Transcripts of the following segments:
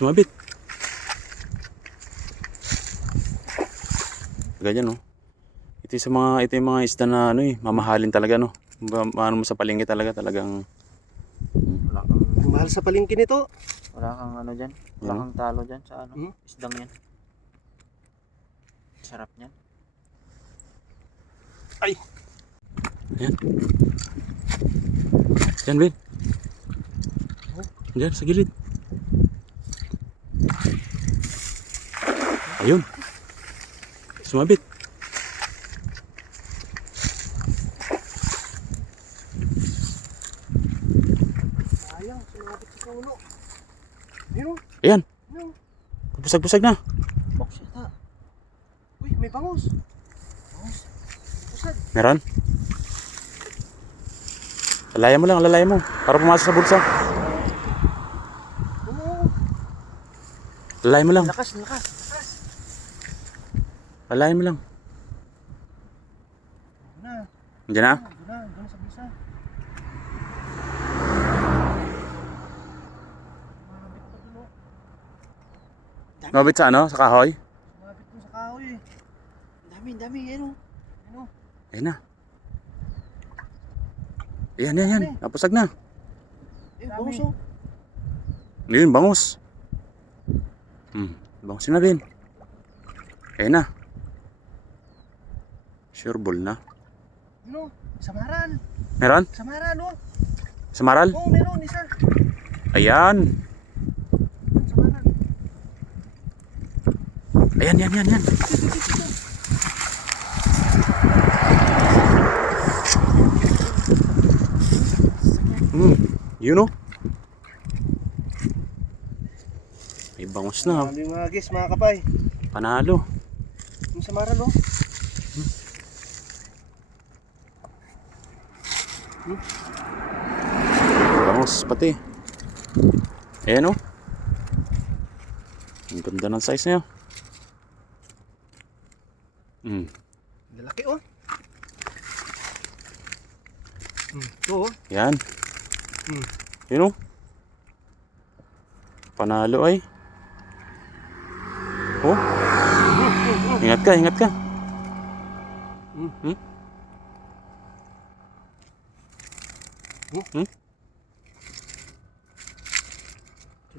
Sumabit. Ganyan, no? Ito yung mga isda na ano mamahalin talaga, no? Ano mo sa palengke talagang Wala kang, Mahal sa palengke nito. wala kang ano dyan. Wala kang talo dyan sa ano. Isdang yan. Sarap niyan. Ay! Ayan. Diyan, Ben. Diyan, sa gilid. Ayun. Sumabit. Sayang, sumabit sa kaulo. Ayun. Ayan. Ayun. Pusag-pusag na. Box yata. Uy, may bangus. Bangus. Pusad. Meron? Lalayan mo. Para pumasok sa bulsa. Oo. Lalayan mo lang. Lakas. Lalayan mo lang. Na. Diyan na? Doon sa bulsa. Sumabit pa dun, oh. Mabit sa ano? Sa kahoy? Sumabit dun sa kahoy eh. Dami. Ano? Ano? Ayan na. Ayan. Napusag na. Bangus oh. Yun, bangus. Bangus na din. Ayan na. Sure ball na. Ano? Samaran. Meron? Samaran oh. Samaral? Oo, meron isa. Ayan. Samaran. Ayan. Yun, oh. May bangus na. Sabi mga guys, mga kapay. Panalo. Yung samaran oh. Bangus pati. Ayan, oh. Ang ganda ng size niya. Lalaki oh. Ito oh. Yan. Hmm. Yun, oh. Panalo ay. Oh. Ingat ka.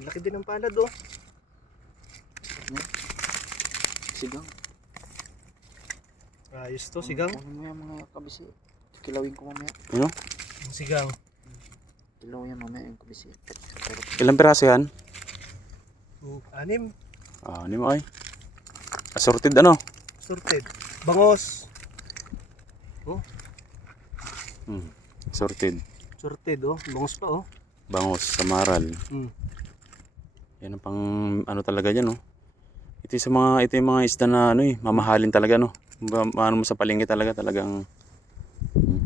Laki din ng palad oh. Sigang. Ayos to, sigang. Ano mo yan mga kabisi? Kilawin ko mamaya. Yun, oh. Sigang. Kilaw yan mamaya yung kabisi. Ilang piraso yan? 6. Ano mo ay? Assorted ano? Sorted. Bangos. Assorted. Sorted oh. Bangos pa oh. Bangus, samaral. Yan ang pang ano talaga dyan, no? Ito yung mga isda na ano mamahalin talaga, no? Ano mo sa palengke talagang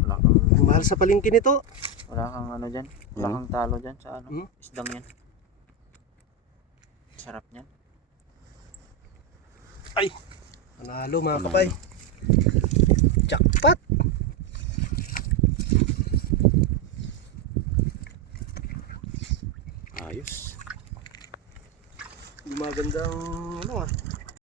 Wala kang, Mahal sa palengke nito. wala kang ano dyan. Wala kang talo dyan sa ano. Isdang yan. Sarap niyan. Ay! Panalo mga kapay. Jackpot! ayos. Gumagandang ano ah.